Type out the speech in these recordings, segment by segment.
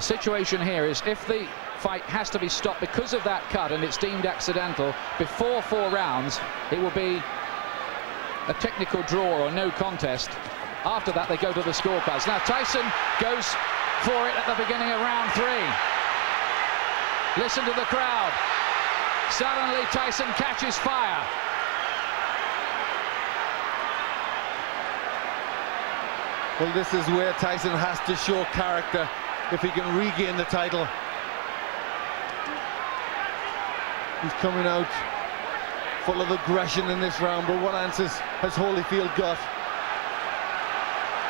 The situation here is if the fight has to be stopped because of that cut and it's deemed accidental before 4 rounds, it will be a technical draw or no contest. After that, they go to the scorecards. Now Tyson goes for it at the beginning of round 3. Listen to the crowd. Suddenly Tyson catches fire. Well, this is where Tyson has to show character if he can regain the title. He's coming out full of aggression in this round, but what answers has Holyfield got?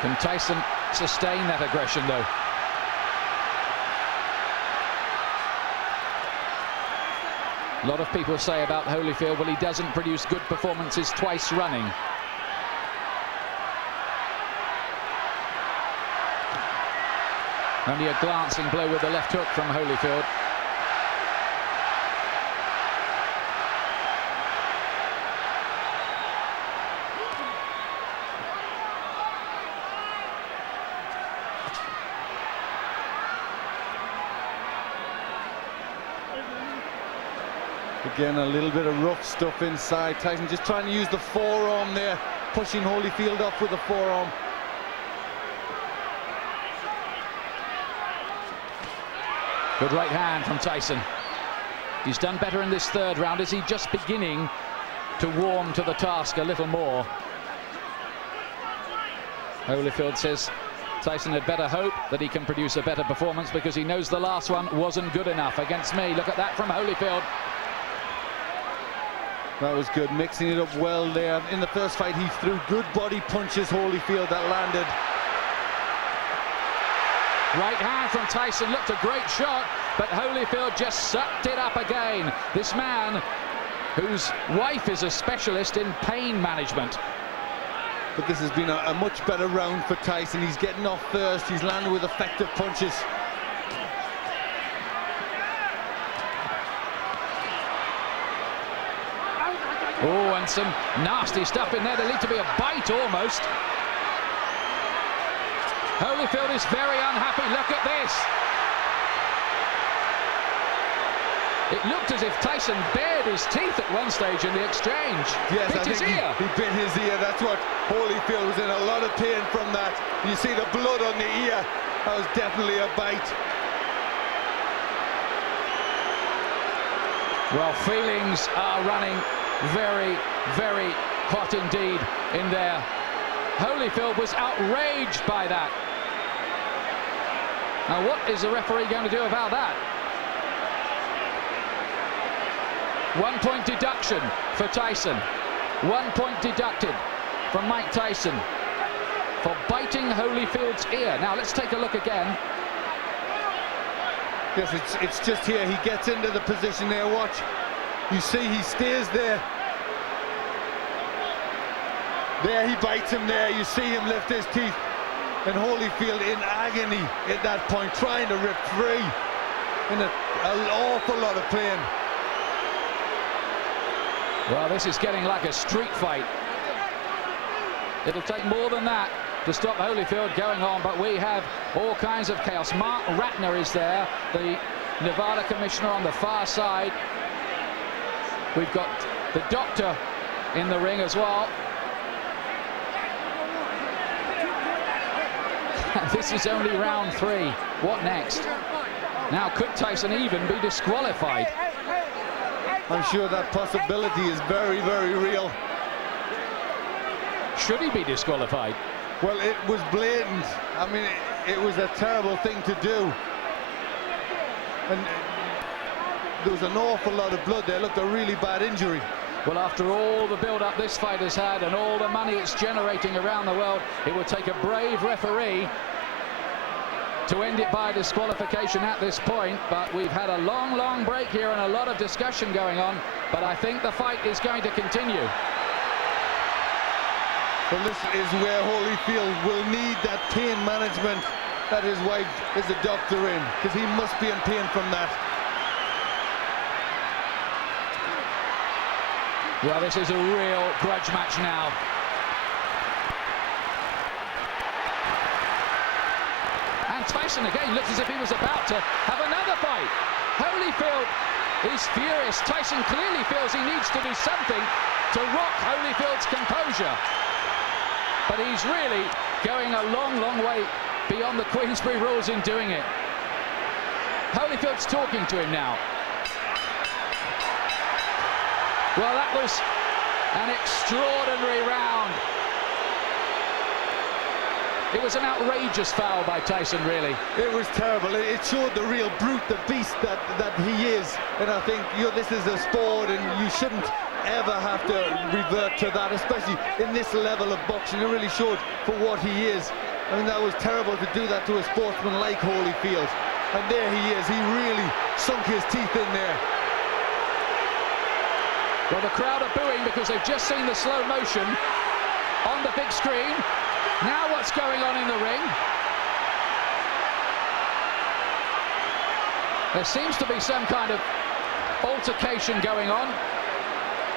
Can Tyson sustain that aggression, though? A lot of people say about Holyfield, well, he doesn't produce good performances twice running. Only a glancing blow with the left hook from Holyfield. Again, a little bit of rough stuff inside. Tyson just trying to use the forearm there, pushing Holyfield off with the forearm. Good right hand from Tyson. He's done better in this 3rd round. Is he just beginning to warm to the task a little more? Holyfield says Tyson had better hope that he can produce a better performance because he knows the last one wasn't good enough against me. Look at that from Holyfield. That was good, mixing it up well there. In the first fight, he threw good body punches, Holyfield, that landed. Right hand from Tyson, looked a great shot, but Holyfield just sucked it up again. This man, whose wife is a specialist in pain management. But this has been a much better round for Tyson. He's getting off first, he's landed with effective punches. Oh, and some nasty stuff in there. There needs to be a bite almost. Holyfield is very unhappy. Look at this. It looked as if Tyson bared his teeth at one stage in the exchange. Yes, bit his ear. He bit his ear. That's what Holyfield was in a lot of pain from that. You see the blood on the ear. That was definitely a bite. Well, feelings are running very, very hot indeed in there. Holyfield was outraged by that. Now, what is the referee going to do about that? 1 point deduction for Tyson. 1 point deducted from Mike Tyson for biting Holyfield's ear. Now, let's take a look again. Yes, it's just here. He gets into the position there. Watch. You see, he stays there. There, he bites him there. You see him lift his teeth. And Holyfield in agony at that point, trying to rip free. In an awful lot of pain. Well, this is getting like a street fight. It'll take more than that to stop Holyfield going on, but we have all kinds of chaos. Mark Ratner is there, the Nevada commissioner on the far side. We've got the doctor in the ring as well. This is only round 3. What next? Now, could Tyson even be disqualified? I'm sure that possibility is very, very real. Should he be disqualified? Well, it was blatant. I mean, it was a terrible thing to do. And there was an awful lot of blood there. Looked a really bad injury. Well, after all the build-up this fight has had and all the money it's generating around the world, it will take a brave referee to end it by disqualification at this point. But we've had a long, long break here and a lot of discussion going on. But I think the fight is going to continue. Well, this is where Holyfield will need that pain management that his wife is a doctor in, because he must be in pain from that. Well, this is a real grudge match now. And Tyson again looked as if he was about to have another fight. Holyfield is furious. Tyson clearly feels he needs to do something to rock Holyfield's composure. But he's really going a long, long way beyond the Queensberry rules in doing it. Holyfield's talking to him now. Well, that was an extraordinary round. It was an outrageous foul by Tyson, really. It was terrible. It showed the real brute, the beast that he is. And I think, this is a sport and you shouldn't ever have to revert to that, especially in this level of boxing. It really showed for what he is. I mean, that was terrible to do that to a sportsman like Holyfield. And there he is. He really sunk his teeth in there. Well, the crowd are booing because they've just seen the slow motion on the big screen. Now what's going on in the ring? There seems to be some kind of altercation going on.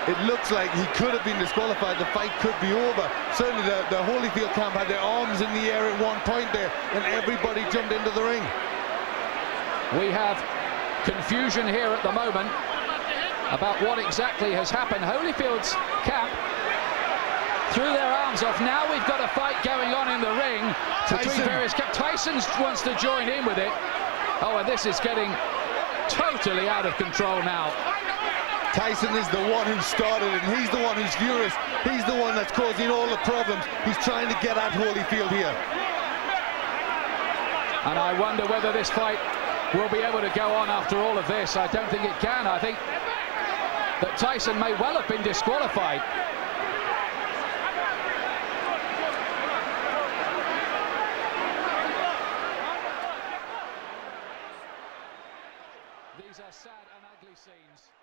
It looks like he could have been disqualified. The fight could be over. Certainly the Holyfield camp had their arms in the air at one point there, and everybody jumped into the ring. We have confusion here at the moment about what exactly has happened. Holyfield's camp threw their arms off. Now we've got a fight going on in the ring between various camps. Tyson wants to join in with it. Oh, and this is getting totally out of control now. Tyson is the one who started it, and he's the one who's furious. He's the one that's causing all the problems. He's trying to get at Holyfield here. And I wonder whether this fight will be able to go on after all of this. I don't think it can. I think that Tyson may well have been disqualified. These are sad and ugly scenes.